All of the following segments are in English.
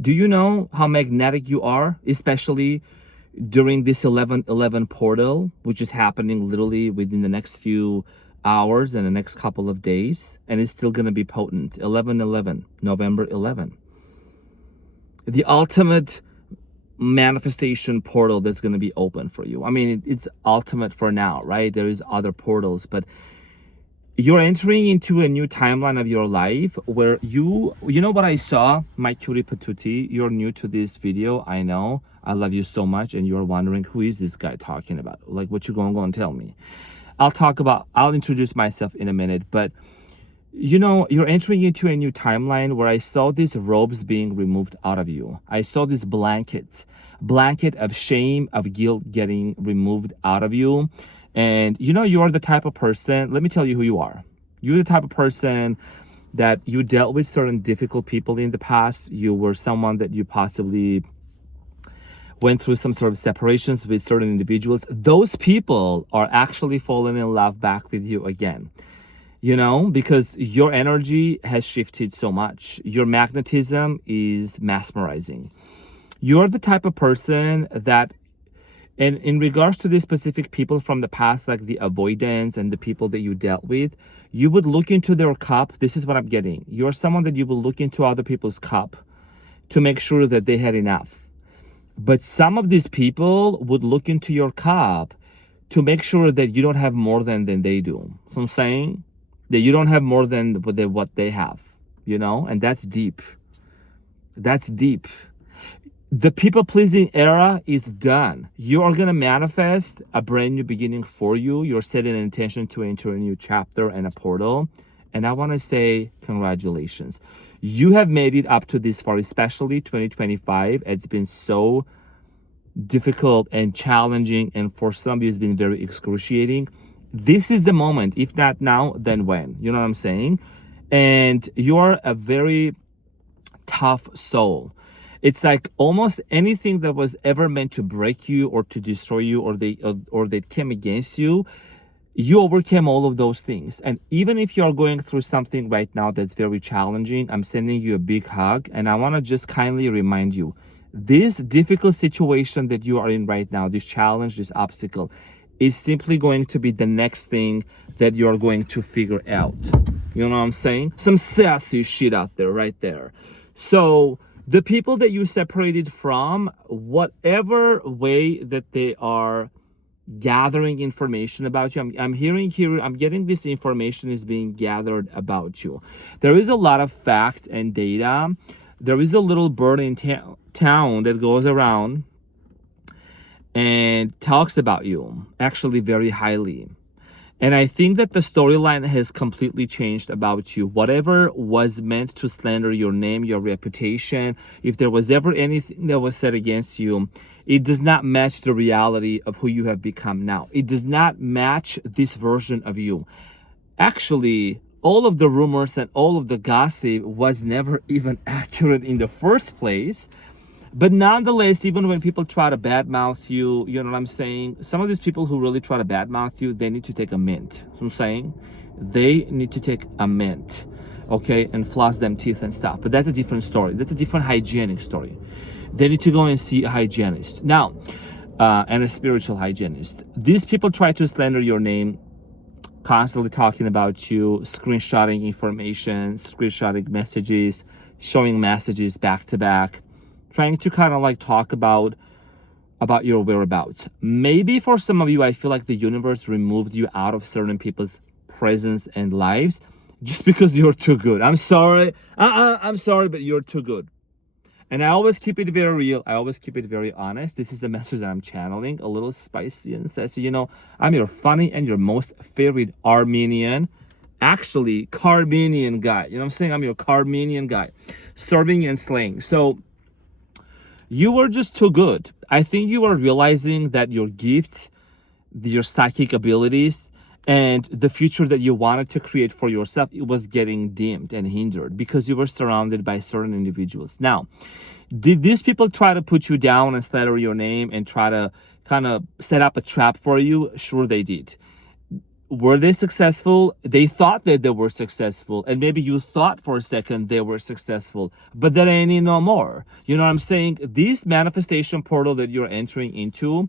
Do you know how magnetic you are, especially during this 11/11 portal, which is happening literally within the next few hours and the next couple of days, and it's still going to be potent. 11/11, November 11. The ultimate manifestation portal that's going to be open for you. I mean, it's ultimate for now, right? There is other portals, but you're entering into a new timeline of your life where you know what I saw, my cutie patootie, you're new to this video, I know, I love you so much, and you're wondering, who is this guy talking about? Like, what you gonna go and tell me? I'll introduce myself in a minute, but you know, you're entering into a new timeline where I saw these robes being removed out of you. I saw this blanket of shame, of guilt getting removed out of you. And you know, you are the type of person, let me tell you who you are. You're the type of person that you dealt with certain difficult people in the past. You were someone that you possibly went through some sort of separations with certain individuals. Those people are actually falling in love back with you again. You know, because your energy has shifted so much. Your magnetism is mesmerizing. You're the type of person that, and in regards to these specific people from the past, like the avoidance and the people that you dealt with, you would look into their cup. This is what I'm getting. You're someone that you will look into other people's cup to make sure that they had enough. But some of these people would look into your cup to make sure that you don't have more than they do. So I'm saying that you don't have more than what they have, you know? And that's deep. That's deep. The people-pleasing era is done. You are going to manifest a brand new beginning for you. You're setting an intention to enter a new chapter and a portal. And I want to say congratulations. You have made it up to this far, especially 2025. It's been so difficult and challenging. And for some of you, it's been very excruciating. This is the moment. If not now, then when? You know what I'm saying? And you're a very tough soul. It's like almost anything that was ever meant to break you or to destroy you, or they came against you, you overcame all of those things. And even if you're going through something right now that's very challenging, I'm sending you a big hug. And I want to just kindly remind you, this difficult situation that you are in right now, this challenge, this obstacle, is simply going to be the next thing that you're going to figure out. You know what I'm saying? Some sassy shit out there, right there. So the people that you separated from, whatever way that they are gathering information about you, I'm hearing here, I'm getting this information is being gathered about you. There is a lot of fact and data. There is a little bird in town that goes around and talks about you, actually very highly. And I think that the storyline has completely changed about you. Whatever was meant to slander your name, your reputation, if there was ever anything that was said against you, it does not match the reality of who you have become now. It does not match this version of you. Actually, all of the rumors and all of the gossip was never even accurate in the first place. But nonetheless, even when people try to badmouth you, you know what I'm saying? Some of these people who really try to badmouth you, they need to take a mint. So I'm saying they need to take a mint, okay, and floss them teeth and stuff. But that's a different story. That's a different hygienic story. They need to go and see a hygienist now, and a spiritual hygienist. These people try to slander your name, constantly talking about you, screenshotting information, screenshotting messages, showing messages back to back, trying to kind of like talk about your whereabouts. Maybe for some of you, I feel like the universe removed you out of certain people's presence and lives just because you're too good. I'm sorry. I'm sorry, but you're too good. And I always keep it very real. I always keep it very honest. This is the message that I'm channeling, a little spicy and sassy. You know, I'm your funny and your most favorite Armenian, actually Carmenian guy. You know what I'm saying? I'm your Carmenian guy, serving and slaying. So you were just too good. I think you are realizing that your gift, your psychic abilities, and the future that you wanted to create for yourself, it was getting dimmed and hindered because you were surrounded by certain individuals. Now, did these people try to put you down and slander your name and try to kind of set up a trap for you? Sure, they did. were they successful? They thought that they were successful, and maybe you thought for a second they were successful, but there ain't no more. You know what I'm saying? This manifestation portal that you're entering into,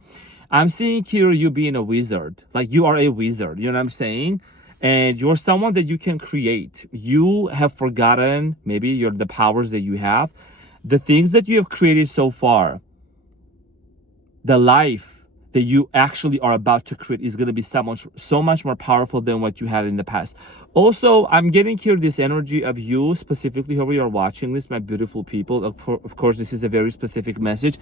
I'm seeing here you being a wizard. Like you are a wizard, you know what I'm saying? And you're someone that you can create. You have forgotten maybe the powers that you have, the things that you have created so far, the life that you actually are about to create is going to be so much more powerful than what you had in the past. Also, I'm getting here this energy of you, specifically whoever you're watching this, my beautiful people. Of course, this is a very specific message.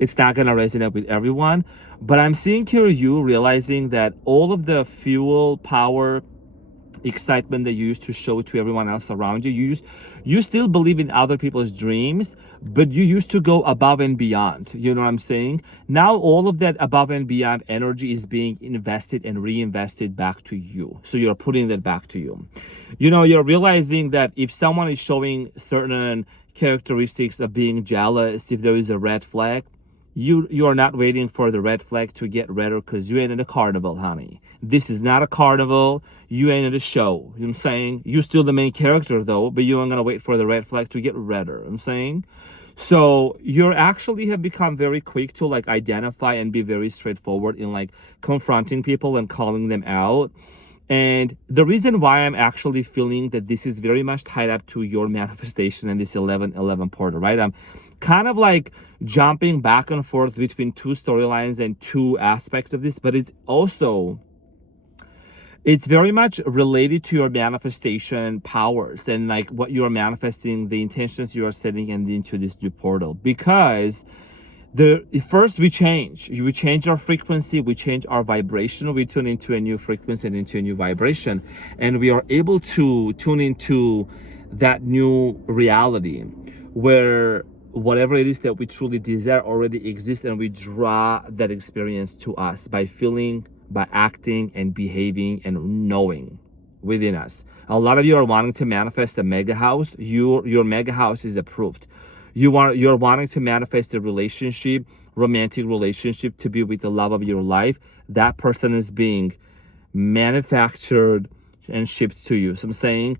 It's not going to resonate with everyone, but I'm seeing here you realizing that all of the fuel, power, excitement that you used to show to everyone else around you, you still believe in other people's dreams, but you used to go above and beyond. You know what I'm saying? Now all of that above and beyond energy is being invested and reinvested back to you. So you're putting that back to you. You know, you're realizing that if someone is showing certain characteristics of being jealous, if there is a red flag, you are not waiting for the red flag to get redder, because you ain't at a carnival, honey. This is not a carnival. You ain't at a show. You know what I'm saying? You're still the main character though, but you aren't gonna wait for the red flag to get redder. You know what I'm saying? So you actually have become very quick to like identify and be very straightforward in like confronting people and calling them out. And the reason why I'm actually feeling that this is very much tied up to your manifestation and this 11-11 portal, right? I'm kind of like jumping back and forth between two storylines and two aspects of this, but it's very much related to your manifestation powers and like what you are manifesting, the intentions you are setting into this new portal. Because first we change our frequency, we change our vibration, we tune into a new frequency and into a new vibration, and we are able to tune into that new reality where whatever it is that we truly desire already exists, and we draw that experience to us by feeling, by acting and behaving and knowing within us. A lot of you are wanting to manifest a mega house. Your mega house is approved. You're wanting to manifest a relationship, romantic relationship, to be with the love of your life. That person is being manufactured and shipped to you. So I'm saying,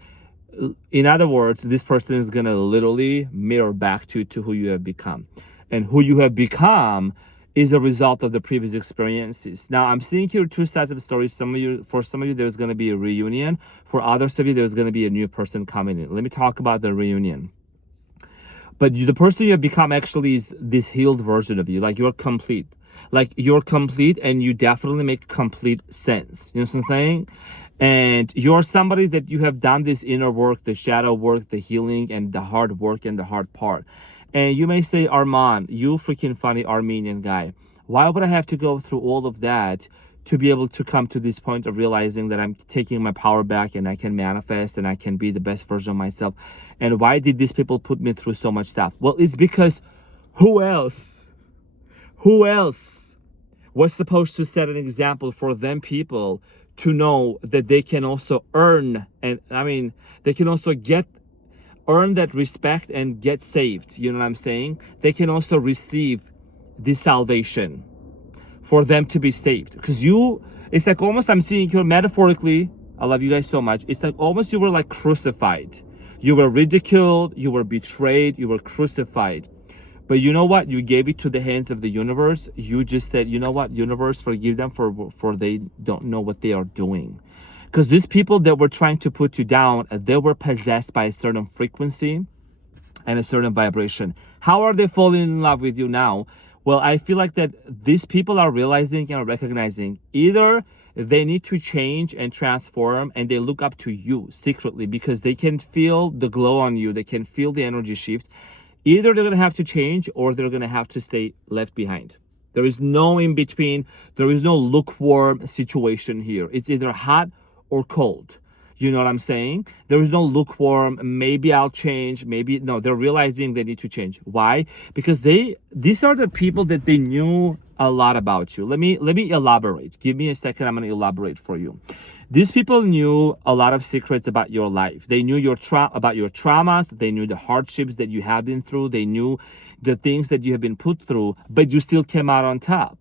in other words, this person is gonna literally mirror back to who you have become. And who you have become is a result of the previous experiences. Now, I'm seeing here two sides of stories. For some of you, there's gonna be a reunion. For others of you, there's gonna be a new person coming in. Let me talk about the reunion. But the person you have become actually is this healed version of you. Like you're complete. Like you're complete, and you definitely make complete sense. You know what I'm saying? And you're somebody that you have done this inner work, the shadow work, the healing, and the hard work and the hard part. And you may say, Arman, you freaking funny Armenian guy. Why would I have to go through all of that to be able to come to this point of realizing that I'm taking my power back and I can manifest and I can be the best version of myself? And why did these people put me through so much stuff? Well, it's because who else was supposed to set an example for them people to know that they can also earn, and they can also earn that respect and get saved. You know what I'm saying? They can also receive this salvation for them to be saved. Because it's like almost, I'm seeing here metaphorically, I love you guys so much, it's like almost you were like crucified. You were ridiculed, you were betrayed, you were crucified. But you know what? You gave it to the hands of the universe. You just said, you know what? Universe, forgive them for they don't know what they are doing. Because these people that were trying to put you down, they were possessed by a certain frequency and a certain vibration. How are they falling in love with you now? Well, I feel like that these people are realizing and recognizing either they need to change and transform, and they look up to you secretly because they can feel the glow on you. They can feel the energy shift. Either they're going to have to change or they're going to have to stay left behind. There is no in between. There is no lukewarm situation here. It's either hot or cold. You know what I'm saying? There is no lukewarm, maybe I'll change, maybe no. They're realizing they need to change. Why? Because these are the people that they knew a lot about you. Let me elaborate. Give me a second. I'm going to elaborate for you. These people knew a lot of secrets about your life. They knew about your traumas. They knew the hardships that you have been through. They knew the things that you have been put through, but you still came out on top.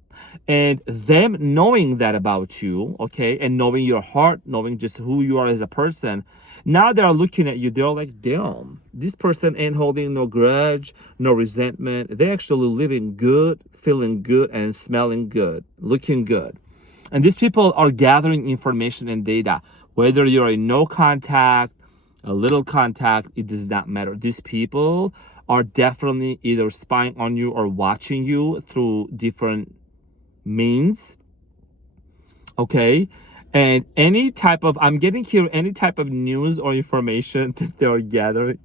And them knowing that about you, okay, and knowing your heart, knowing just who you are as a person, now they're looking at you, they're like, damn, this person ain't holding no grudge, no resentment. They're actually living good, feeling good, and smelling good, looking good. And these people are gathering information and data. Whether you're in no contact, a little contact, it does not matter. These people are definitely either spying on you or watching you through different means. Okay. And any type of, I'm getting here, any type of news or information that they're gathering,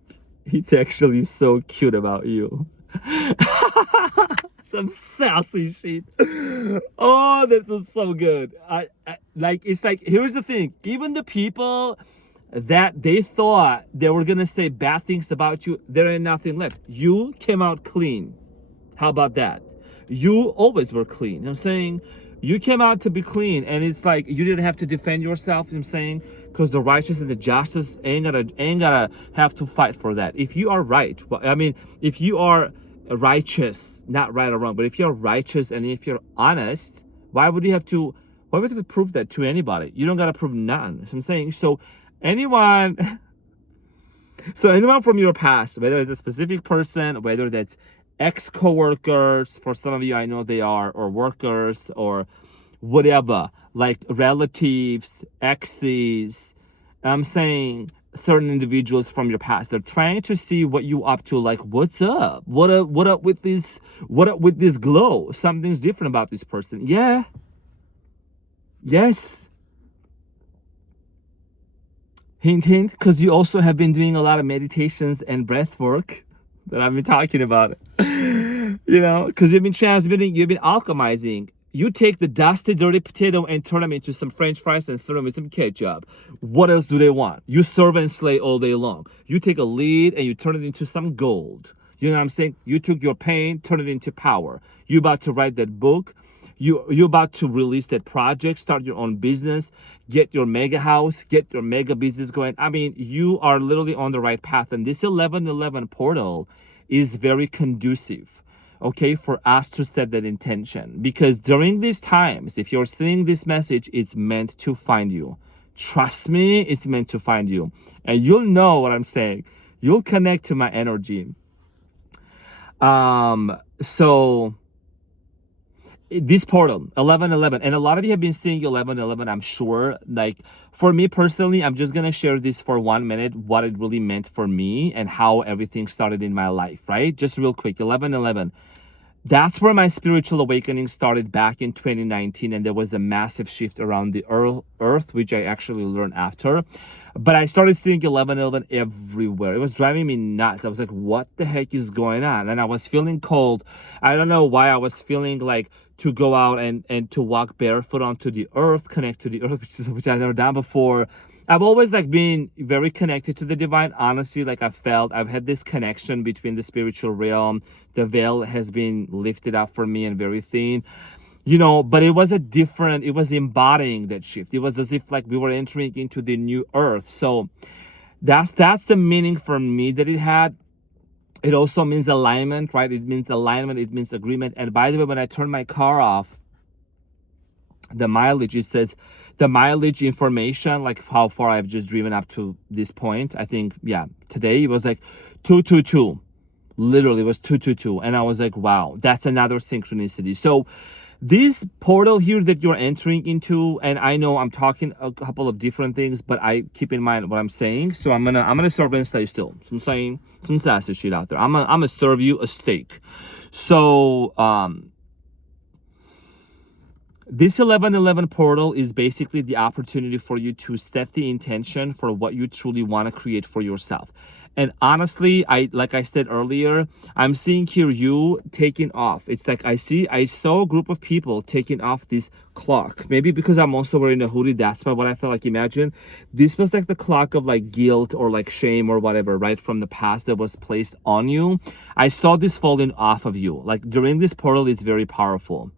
it's actually so cute about you. Some sassy shit. Oh, that was so good. I like, it's like, here's the thing. Even the people that they thought they were gonna say bad things about you, there ain't nothing left. You came out clean. How about that? You always were clean. You know what I'm saying? You came out to be clean, and it's like you didn't have to defend yourself. You know what I'm saying? Because the righteous and the justice ain't gotta have to fight for that. If you are right, I mean, if you are righteous, not right or wrong, but if you're righteous and if you're honest, why would you have to prove that to anybody? You don't gotta prove none. So I'm saying, so anyone from your past, whether it's a specific person, whether that's ex-coworkers, for some of you I know they are, or workers, or whatever, like relatives, exes, I'm saying certain individuals from your past, they're trying to see what you up to, like, what's up, what up with this glow, something's different about this person. Yeah, yes, hint hint, because you also have been doing a lot of meditations and breath work that I've been talking about. You know, because you've been transmuting, you've been alchemizing. You take the dusty, dirty potato and turn them into some French fries and serve them with some ketchup. What else do they want? You serve and slay all day long. You take a lead and you turn it into some gold. You know what I'm saying? You took your pain, turn it into power. You about to write that book. You're about to release that project, start your own business, get your mega house, get your mega business going. I mean, you are literally on the right path. And this 1111 portal is very conducive, okay, for us to set that intention. Because during these times, if you're seeing this message, it's meant to find you. Trust me, it's meant to find you. And you'll know what I'm saying. You'll connect to my energy. So this portal 1111, and a lot of you have been seeing 1111, I'm sure. Like, for me personally, I'm just gonna share this for 1 minute, what it really meant for me and how everything started in my life, right? Just real quick, 1111, that's where my spiritual awakening started back in 2019, and there was a massive shift around the earth, which I actually learned after. But I started seeing 1111 everywhere. It was driving me nuts. I was like, what the heck is going on? And I was feeling cold. I don't know why I was feeling like to go out and to walk barefoot onto the earth, connect to the earth, which I've never done before. I've always like been very connected to the divine. Honestly, like I've had this connection between the spiritual realm. The veil has been lifted up for me and very thin. You know, but it was it was embodying that shift. It was as if like we were entering into the new earth. So that's the meaning for me that it had. It also means alignment, right? It means alignment, it means agreement. And by the way, when I turn my car off, the mileage, it says the mileage information, like how far I've just driven up to this point. I think, yeah, today it was like 222. Literally, it was 222. And I was like, wow, that's another synchronicity. So this portal here that you're entering into, and I know I'm talking a couple of different things, but I keep in mind what I'm saying. So I'm gonna serve and stay still. So I'm saying some sassy shit out there. I'm gonna serve you a steak. So this 1111 portal is basically the opportunity for you to set the intention for what you truly want to create for yourself. And honestly, like I said earlier, I'm seeing here you taking off. It's like I saw a group of people taking off this clock. Maybe because I'm also wearing a hoodie, that's why what I felt like. Imagine this was like the clock of like guilt or like shame or whatever, right, from the past that was placed on you. I saw this falling off of you. Like during this portal, it's very powerful.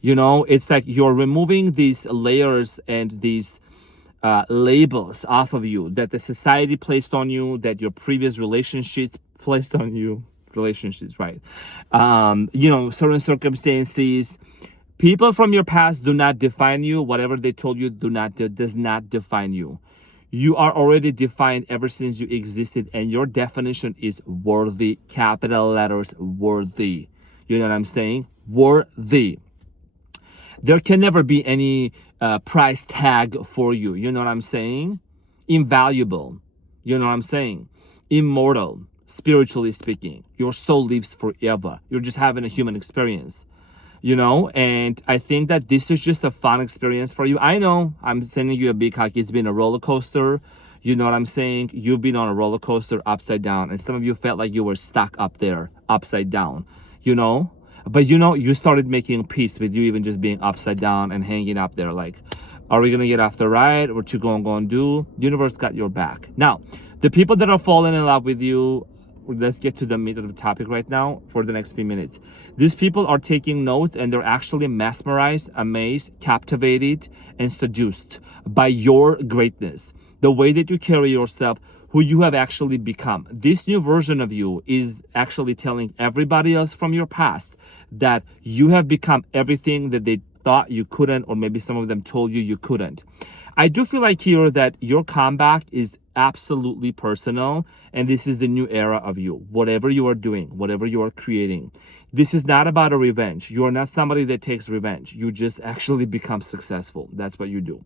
You know, it's like you're removing these layers and these labels off of you that the society placed on you, that your previous relationships placed on you, right? You know, certain circumstances, People from your past do not define you. Whatever they told you does not define you. You are already defined ever since you existed, and your definition is worthy. Capital letters, worthy. You know what I'm saying? Worthy. There can never be any price tag for you. You know what I'm saying? Invaluable. You know what I'm saying? Immortal, spiritually speaking. Your soul lives forever. You're just having a human experience. You know, and I think that this is just a fun experience for you. I know I'm sending you a big hug. It's been a roller coaster. You know what I'm saying? You've been on a roller coaster upside down, and some of you felt like you were stuck up there, upside down, you know? But you know, you started making peace with you even just being upside down and hanging up there. Like, are we gonna get off the ride? What you gonna do? Universe got your back. Now, the people that are falling in love with you, let's get to the meat of the topic right now for the next few minutes. These people are taking notes, and they're actually mesmerized, amazed, captivated, and seduced by your greatness, the way that you carry yourself, who you have actually become. This new version of you is actually telling everybody else from your past that you have become everything that they thought you couldn't, or maybe some of them told you you couldn't. I do feel like here that your comeback is absolutely personal, and this is the new era of you. Whatever you are doing, whatever you are creating, this is not about a revenge. You are not somebody that takes revenge. You just actually become successful. That's what you do.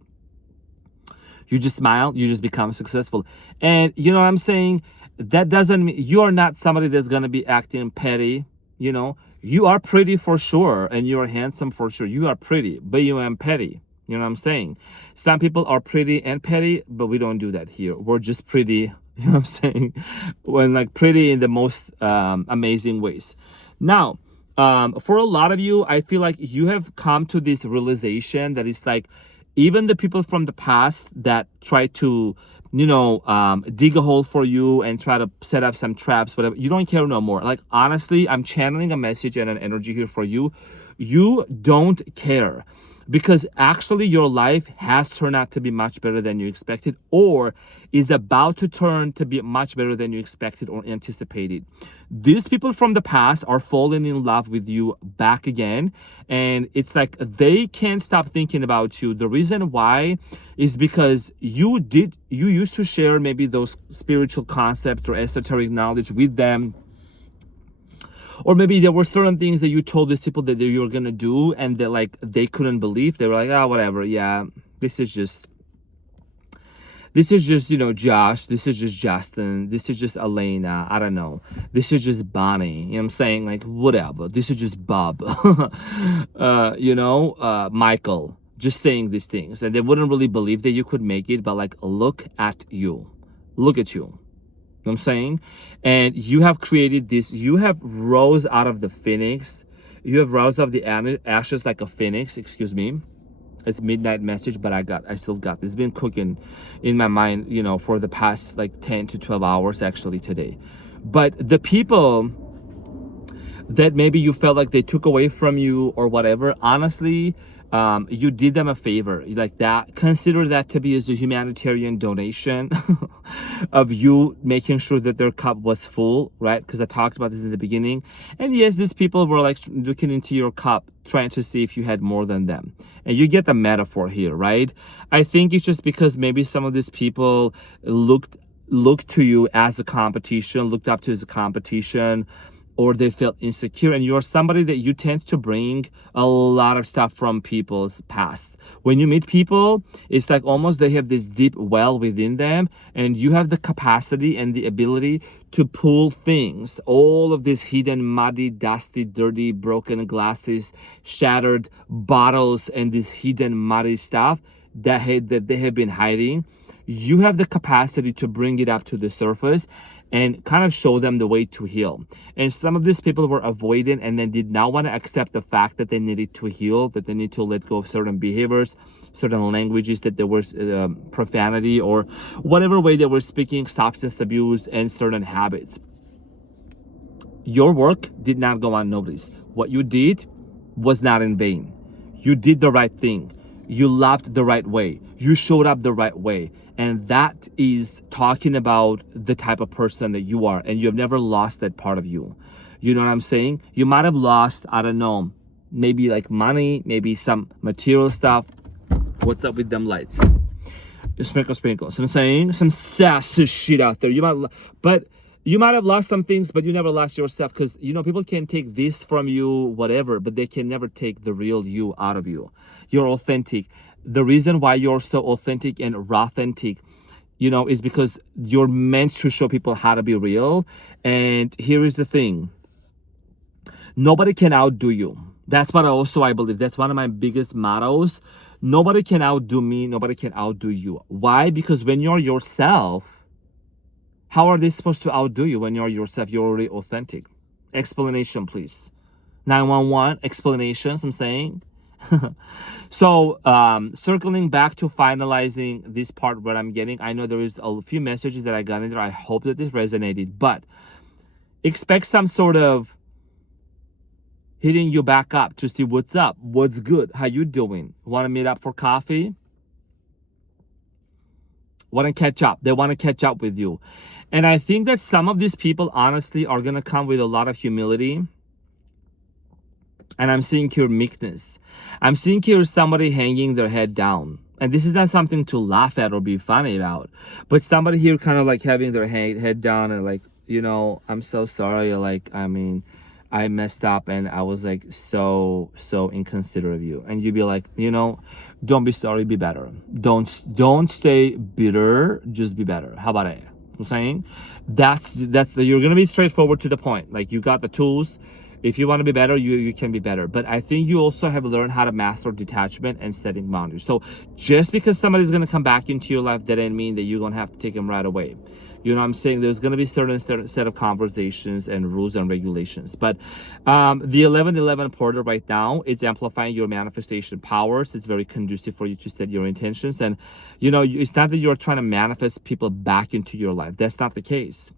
You just smile, you just become successful. And you know what I'm saying? That doesn't mean you are not somebody that's gonna be acting petty. You know, you are pretty for sure, and you are handsome for sure. You are pretty, but you are petty. You know what I'm saying? Some people are pretty and petty, but we don't do that here. We're just pretty, you know what I'm saying? When like pretty in the most amazing ways. Now, for a lot of you, I feel like you have come to this realization that it's like, even the people from the past that try to, you know, dig a hole for you and try to set up some traps, whatever, you don't care no more. Like, honestly, I'm channeling a message and an energy here for you. You don't care. Because actually your life has turned out to be much better than you expected, or is about to turn to be much better than you expected or anticipated. These people from the past are falling in love with you back again, and it's like they can't stop thinking about you. The reason why is because you used to share maybe those spiritual concepts or esoteric knowledge with them. Or maybe there were certain things that you told these people that you were gonna do, and that like they couldn't believe. They were like, oh, whatever, yeah, this is just, you know, Josh, this is just Justin, this is just Elena, I don't know, this is just Bonnie, you know what I'm saying? Like, whatever, this is just Bob, you know, Michael, just saying these things. And they wouldn't really believe that you could make it, but like, look at you. Look at you. You know what I'm saying? And you have created this, you have rose out of the phoenix. You have rose out of the ashes like a phoenix, excuse me. It's midnight message, but I still got this. It's been cooking in my mind, you know, for the past like 10 to 12 hours actually today. But the people that maybe you felt like they took away from you or whatever, honestly, you did them a favor like that. Consider that to be as a humanitarian donation of you making sure that their cup was full, right? Because I talked about this in the beginning. And yes, these people were like looking into your cup, trying to see if you had more than them. And you get the metaphor here, right? I think it's just because maybe some of these people looked to you as a competition, looked up to you as a competition, or they felt insecure. And you're somebody that you tend to bring a lot of stuff from people's past. When you meet people, it's like almost they have this deep well within them, and you have the capacity and the ability to pull things, all of these hidden, muddy, dusty, dirty, broken glasses, shattered bottles, and this hidden, muddy stuff that they have been hiding. You have the capacity to bring it up to the surface and kind of show them the way to heal. And some of these people were avoidant, and then did not want to accept the fact that they needed to heal, that they need to let go of certain behaviors, certain languages, that there was profanity or whatever way they were speaking, substance abuse, and certain habits. Your work did not go unnoticed. What you did was not in vain. You did the right thing. You loved the right way. You showed up the right way. And that is talking about the type of person that you are. And you have never lost that part of you. You know what I'm saying? You might have lost, I don't know, maybe like money, maybe some material stuff. What's up with them lights? Sprinkle, sprinkle. So I'm saying some sassy shit out there. But you might have lost some things, but you never lost yourself, because you know people can take this from you, whatever, but they can never take the real you out of you. You're authentic. The reason why you're so authentic and authentic, you know, is because you're meant to show people how to be real. And here is the thing: nobody can outdo you. That's what I believe. That's one of my biggest mottos. Nobody can outdo me. Nobody can outdo you. Why? Because when you're yourself, how are they supposed to outdo you when you're yourself? You're already authentic. Explanation, please. 911 explanations, I'm saying. So circling back to finalizing this part where I'm getting, I know there is a few messages that I got in there. I hope that this resonated, but expect some sort of hitting you back up to see what's up, what's good, how you doing. Want to meet up for coffee? Want to catch up. They want to catch up with you. And I think that some of these people honestly are going to come with a lot of humility. And I'm seeing here meekness. I'm seeing here somebody hanging their head down. And this is not something to laugh at or be funny about. But somebody here kind of like having their head down and like, you know, I'm so sorry. Like, I mean, I messed up and I was like so inconsiderate of you. And you'd be like, you know, don't be sorry, be better. Don't stay bitter, just be better. How about it? I'm saying you're gonna be straightforward to the point. Like, you got the tools. If you want to be better, you can be better. But I think you also have learned how to master detachment and setting boundaries. So just because somebody's gonna come back into your life, that doesn't mean that you're gonna have to take them right away. You know what I'm saying? There's going to be certain set of conversations and rules and regulations. But the 11-11 portal right now, it's amplifying your manifestation powers. It's very conducive for you to set your intentions. And, you know, it's not that you're trying to manifest people back into your life. That's not the case.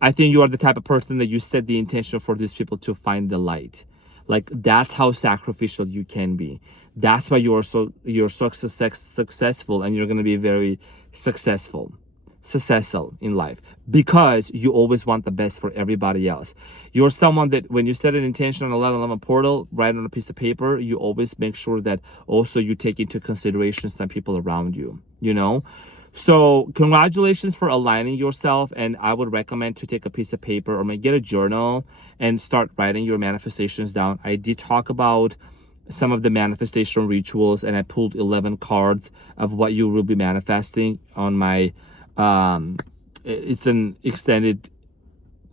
I think you are the type of person that you set the intention for these people to find the light. Like, that's how sacrificial you can be. That's why you're so successful, and you're going to be very successful in life, because you always want the best for everybody else. You're someone that when you set an intention on 11-11 portal, write on a piece of paper, you always make sure that also you take into consideration some people around you, you know? So congratulations for aligning yourself. And I would recommend to take a piece of paper or maybe get a journal and start writing your manifestations down. I did talk about some of the manifestation rituals, and I pulled 11 cards of what you will be manifesting on my it's an extended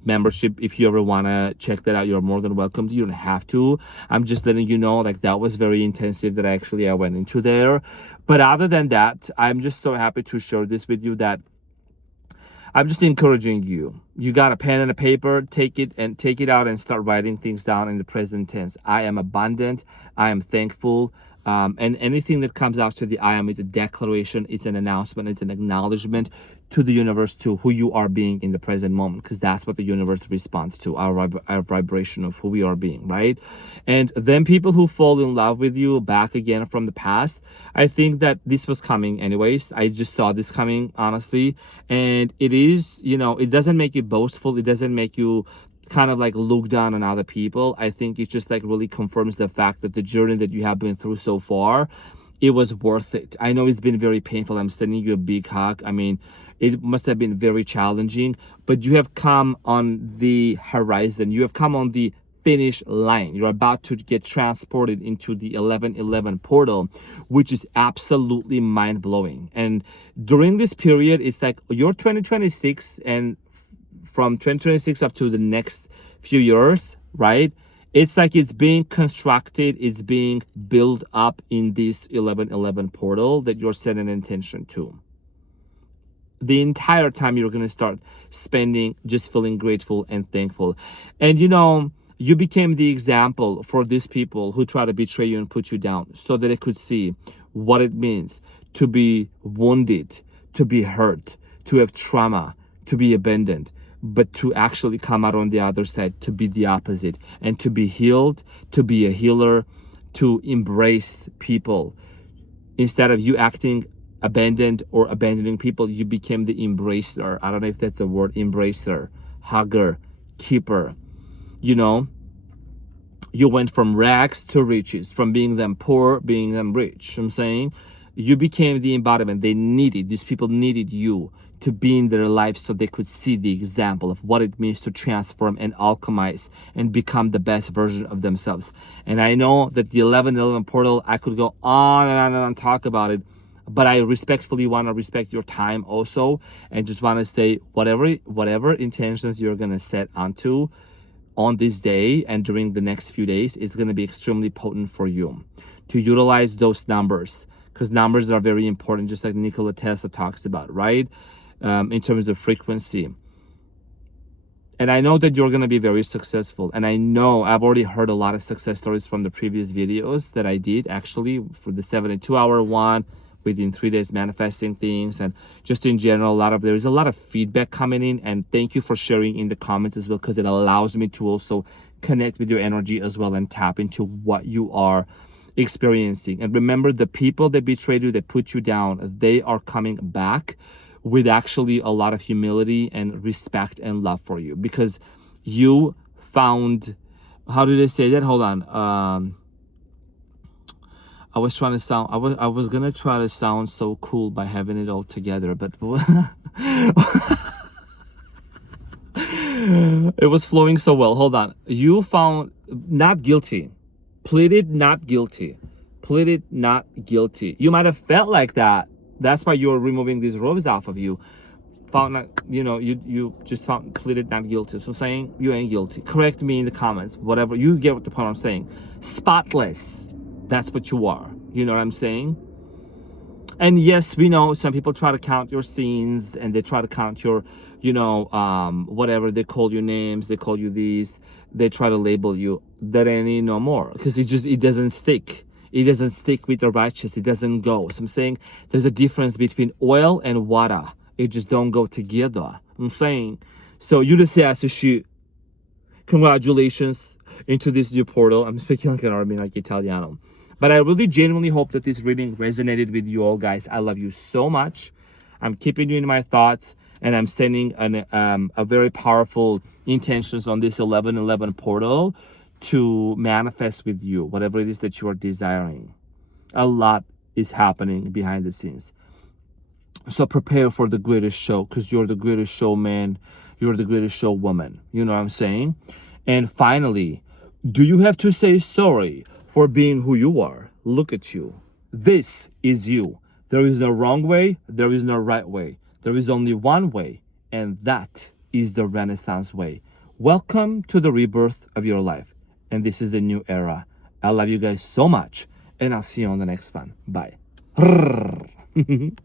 membership. If you ever want to check that out, you're more than welcome. You don't have to. I'm just letting you know, like, that was very intensive that I went into there. But other than that, I'm just so happy to share this with you, that I'm just encouraging you. You got a pen and a paper, take it out and start writing things down in the present tense. I am abundant. I am thankful. And anything that comes after the I am is a declaration, it's an announcement, it's an acknowledgement to the universe, to who you are being in the present moment, because that's what the universe responds to, our vibration of who we are being, right? And then people who fall in love with you back again from the past, I think that this was coming anyways. I just saw this coming, honestly. And it is, you know, it doesn't make you boastful. It doesn't make you kind of like look down on other people. I think it just like really confirms the fact that the journey that you have been through so far, it was worth it. I know it's been very painful. I'm sending you a big hug. I mean, it must have been very challenging, but you have come on the horizon. You have come on the finish line. You're about to get transported into the 11-11 portal, which is absolutely mind-blowing. And during this period, it's like your 2026, and from 2026 up to the next few years, right? It's like it's being constructed, it's being built up in this 11-11 portal that you're setting intention to. The entire time you're going to start spending just feeling grateful and thankful. And you know, you became the example for these people who try to betray you and put you down, so that they could see what it means to be wounded, to be hurt, to have trauma, to be abandoned, but to actually come out on the other side, to be the opposite, and to be healed, to be a healer, to embrace people. Instead of you acting abandoned or abandoning people, you became the embracer. I don't know if that's a word, embracer, hugger, keeper, you know. You went from rags to riches, from being them poor, being them rich. I'm saying you became the embodiment. These people needed you to be in their lives so they could see the example of what it means to transform and alchemize and become the best version of themselves. And I know that the 11-11 portal, I could go on and on and on, talk about it, but I respectfully want to respect your time also, and just want to say whatever intentions you're going to set onto on this day and during the next few days is going to be extremely potent for you to utilize those numbers, because numbers are very important, just like Nikola Tesla talks about, right? In terms of frequency. And I know that you're going to be very successful. And I know I've already heard a lot of success stories from the previous videos that I did, actually, for the 72-hour one, within 3 days manifesting things, and just in general, there is a lot of feedback coming in. And thank you for sharing in the comments as well, because it allows me to also connect with your energy as well and tap into what you are experiencing. And remember, the people that betrayed you, that put you down, they are coming back with actually a lot of humility and respect and love for you, because you found, how did I say that? Hold on. I was gonna try to sound so cool by having it all together, but it was flowing so well. Hold on. You found not guilty, pleaded not guilty, pleaded not guilty. You might have felt like that. That's why you're removing these robes off of you. Found not, you just found pleaded not guilty. So I'm saying you ain't guilty. Correct me in the comments. Whatever, you get what the point I'm saying. Spotless. That's what you are. You know what I'm saying? And yes, we know some people try to count your sins, and they try to count your, whatever, they call you names, they call you these, they try to label you. That ain't no more, because it doesn't stick. It doesn't stick with the righteous. It doesn't go. So I'm saying there's a difference between oil and water. It just don't go together. I'm saying. So you just say, shoot, congratulations into this new portal. I'm speaking like an Armin, like Italiano. But I really genuinely hope that this reading resonated with you all, guys. I love you so much. I'm keeping you in my thoughts, and I'm sending a very powerful intentions on this 11-11 portal to manifest with you whatever it is that you are desiring. A lot is happening behind the scenes. So prepare for the greatest show, because you're the greatest showman. You're the greatest show woman. You know what I'm saying? And finally, do you have to say sorry for being who you are? Look at you. This is you. There is no wrong way. There is no right way. There is only one way, and that is the Renaissance way. Welcome to the rebirth of your life. And this is the new era. I love you guys so much, and I'll see you on the next one. Bye.